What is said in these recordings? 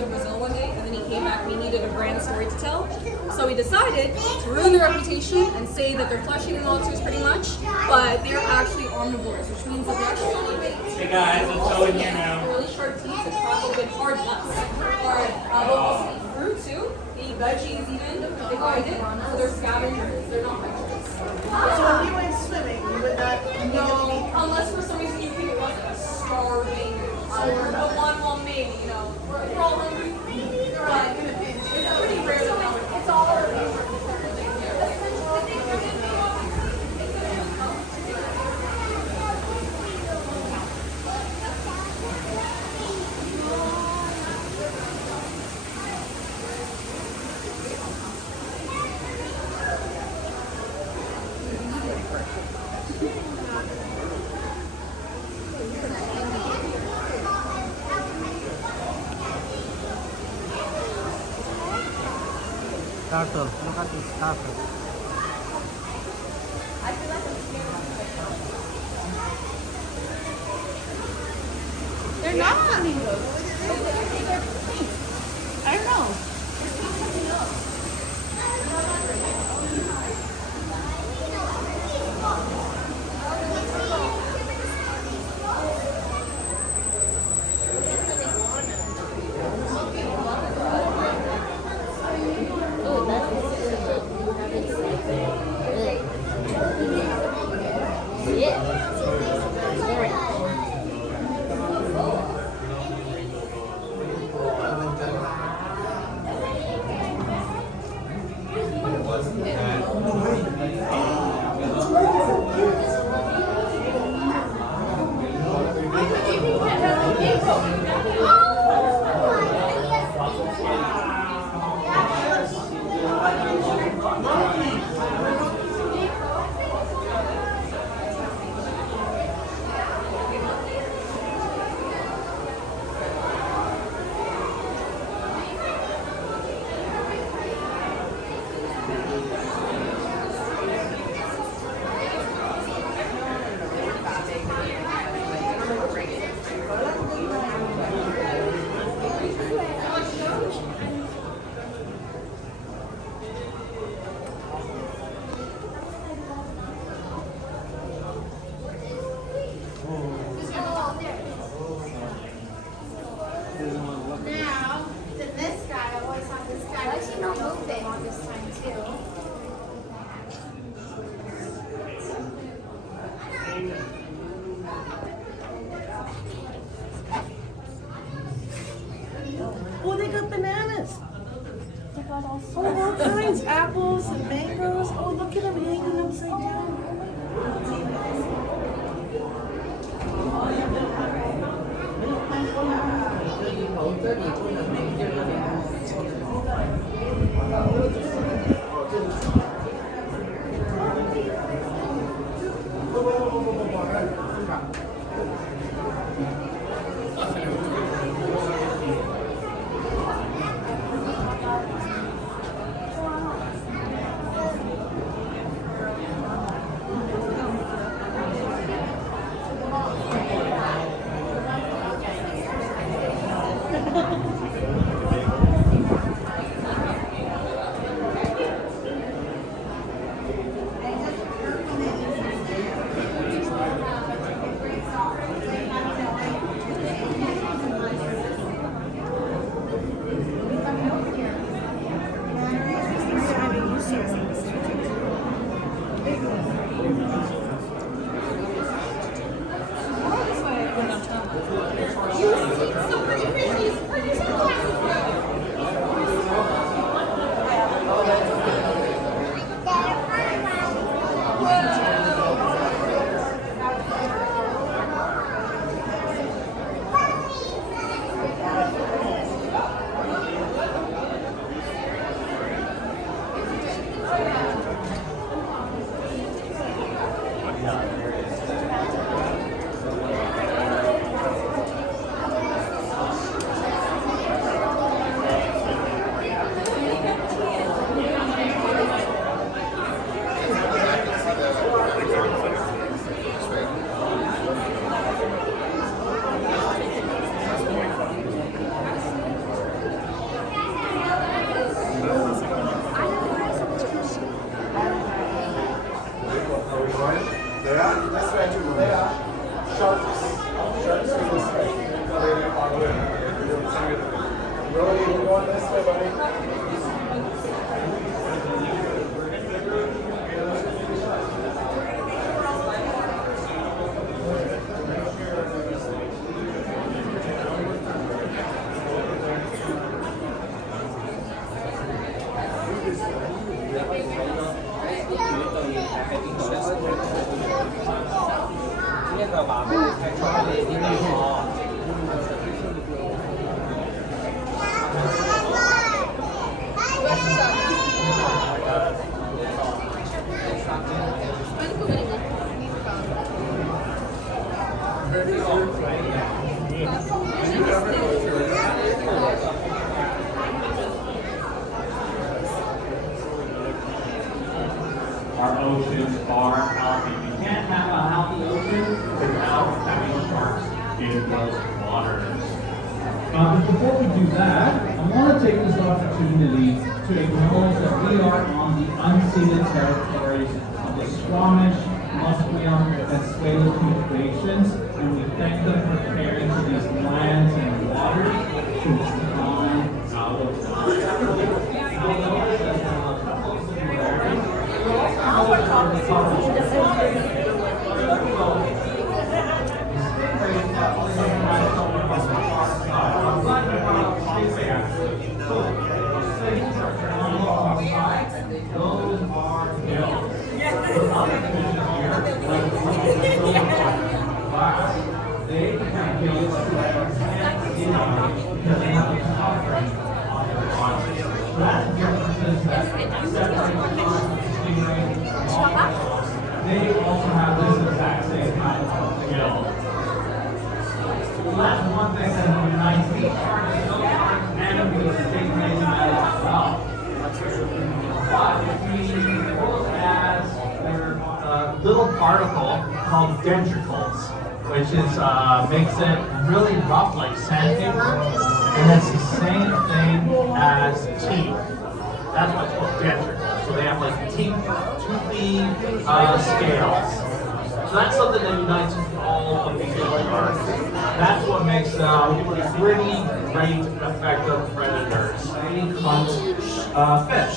visit Brazil one day, and then he came back and he needed a grand story to tell. So he decided to ruin their reputation and say that they're flesh-eating monsters pretty much, but they're actually omnivores, which means that they actually only eat meat. Hey guys, let's go in here now. Really sharp teeth and travel with hard nuts. They'll also eat fruit too. They eat veggies even. They find it. So they're scavengers. They're not vegetarians. So if you went swimming, you would not No, unless for some reason you think it was like a starving hour. But one, well, maybe, you know. We're all hungry. But it's pretty rare that that would. It's all Turtle. Look at this turtle. They're not flamingos. I don't know. Now, this guy, I always have this guy. Why is he not moving all this time too? Oh, they got bananas. They got all kinds. Apples and mangoes. Oh, look at them hanging upside down. Brody, we're going this way, buddy. Our oceans are healthy. We can't have a healthy ocean without having sharks in those waters. But before we do that, I want to take this opportunity to acknowledge that we are on the unceded territories of the Squamish, Musqueam, and Tsleil-Waututh nations, and we thank them for caring for these lands and waters since time out of time. They also have this exact same kind of skill. That's one thing that unites these sharks and the stingrays as well. But if we look at their little particle called dentricles, which is makes it really rough like sandpaper, and it's the same thing as teeth. That's what's called dentricles. So they have like toothy scales. So that's something that unites all of these sharks. That's what makes them pretty great effective predators. They hunt fish.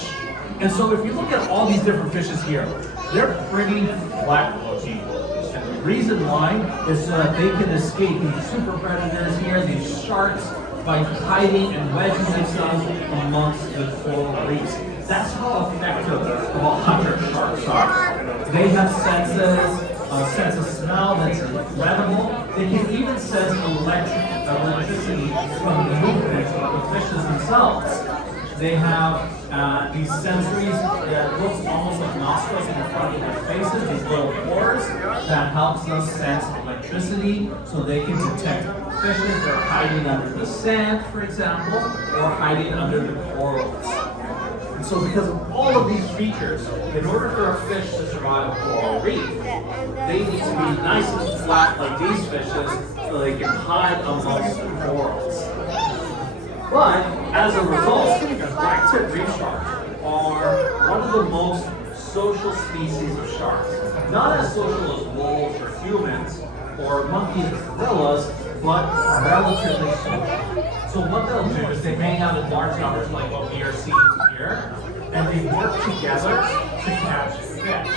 And so if you look at all these different fishes here, they're pretty flat looking. And the reason why is so that they can escape these super predators here, these sharks, by hiding and wedging themselves amongst the coral reefs. That's how effective of a hunter sharks are. They have senses, a sense of smell that's incredible. They can even sense electricity from the movement of the fishes themselves. They have these sensories that looks almost like nostrils in the front of their faces, these little pores that helps us sense electricity so they can detect fishes that are hiding under the sand, for example, or hiding under the corals. And so because of all of these features, in order for a fish to survive a coral reef, they need to be nice and flat like these fishes so they can hide amongst the corals. But as a result, black-tipped reef sharks are one of the most social species of sharks. Not as social as wolves or humans, or monkeys or gorillas, but relatively social. So what they'll do is they hang out in large numbers like what we are seeing here, and they work together to catch fish.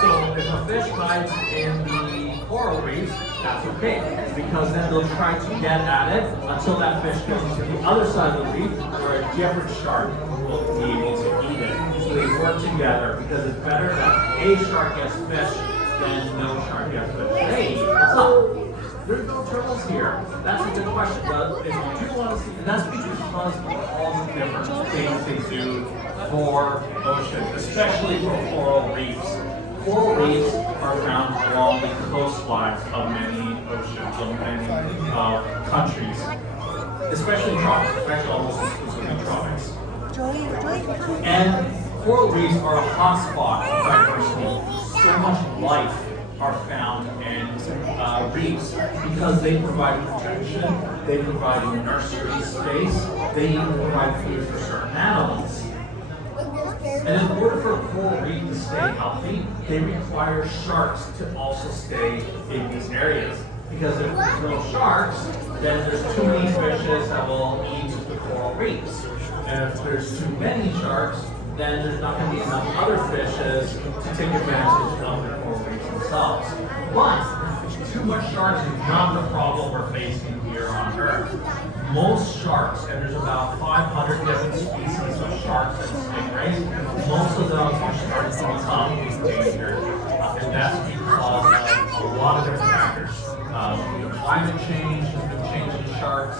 So if a fish hides in the coral reefs, that's okay, because then they'll try to get at it until that fish goes to the other side of the reef where a different shark will be able to eat it. So they work together because it's better that a shark gets fish than no shark gets fish. Hey, what's up? There's no turtles here. That's a good question. But if you do want to see, and that's because of all the different things they do for oceans, especially for coral reefs. Coral reefs are found along the coastlines of many oceans, of many countries, especially tropics, actually almost exclusively tropics. And coral reefs are a hotspot of diversity. So much life are found in reefs because they provide protection, they provide nursery space, they even provide food for certain animals. And in order for a coral reef to stay healthy, they require sharks to also stay in these areas. Because if there's no sharks, then there's too many fishes that will eat the coral And if there's too many sharks, then there's not going to be enough other fishes to take advantage of the coral reefs themselves. But too much sharks is not the problem we're facing here on Earth. Most sharks, and there's about 500 different species of sharks and stingrays, most of them are starting to become endangered. And that's because of a lot of different factors. Climate change has been changing sharks.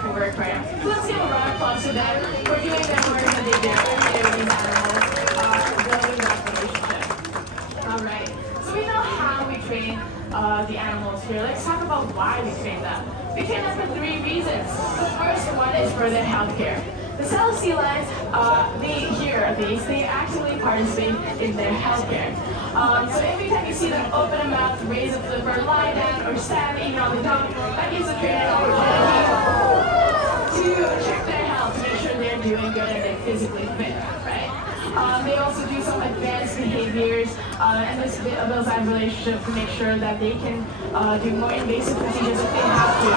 Vancover Aquarium. So let's give a round of applause to them for doing their work that they do every day with these animals, building that relationship. Alright, so we know how we train the animals here. Let's talk about why we train them. We train them for 3 reasons. The first one is for their health care. The Steller sea lions, they actively participate in their health care. So every time you see them open their mouth, raise up the bird, lie down, or stand even on the dog, that gives the trainer an opportunity to check their health, to make sure they're doing good and they're physically fit, right? They also do some advanced behaviors and this builds that relationship to make sure that they can do more invasive procedures if they have to.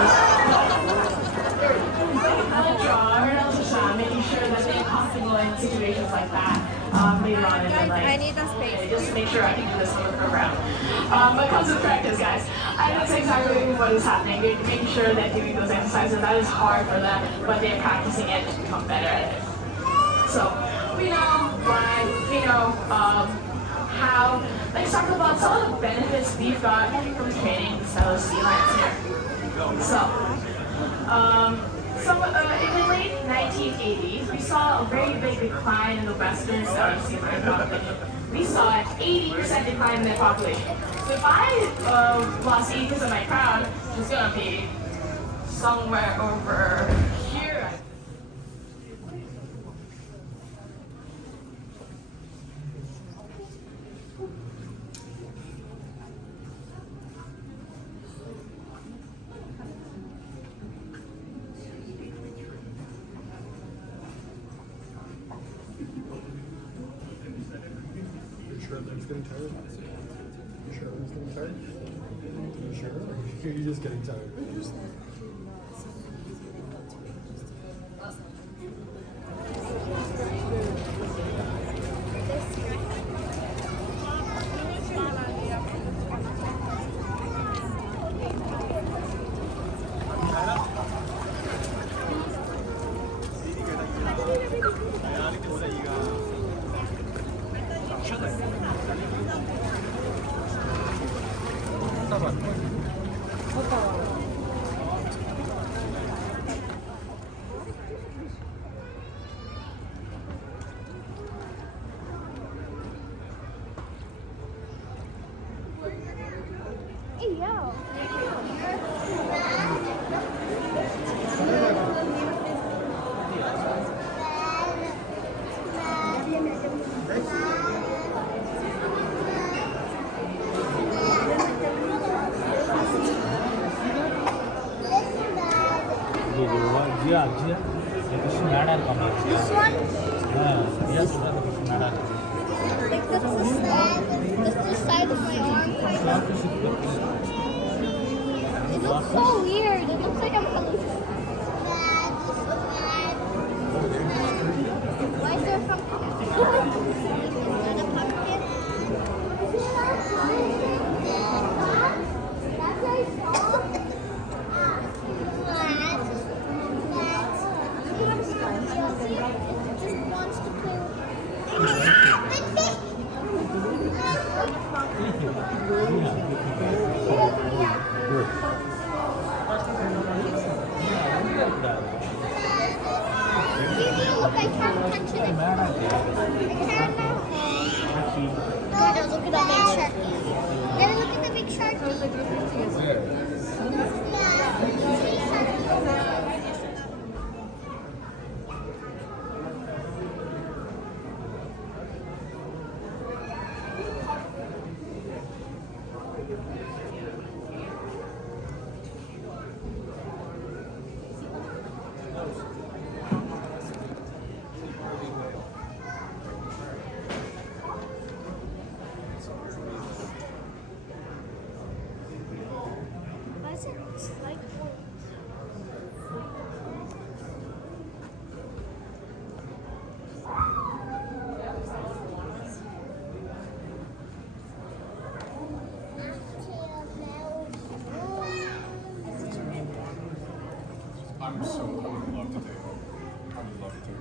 Making sure that they're comfortable in situations like that later on in their life. I need the space. Just to make sure I can do this on the program. But it comes with practice, guys. And that's exactly what is happening. They're making sure that doing those exercises, that is hard for them, but they're practicing it to become better at it. So, we know why, we know how. Let's talk about some of the benefits we've got from training the Steller sea lions here. So, in the late 1980s, we saw a very big decline in the western Steller sea lion population. We saw an 80% decline in their population. So if I lost 80% of my crowd, it's going to be somewhere over here. Sure everything's getting tired? You sure everything's getting tired? You sure? Or you're just getting tired? Hey, yo. This one? Like that's the side of my arm. It looks so weird. It looks like I'm hallucinating. Why is there some pumpkin? Is that a pumpkin? That's very small. It just wants to play Look, I can't punch it. I can't now. Gotta look at the big shark. Gotta look at the big shark. It's I'm so, I would love to do it. I would love to.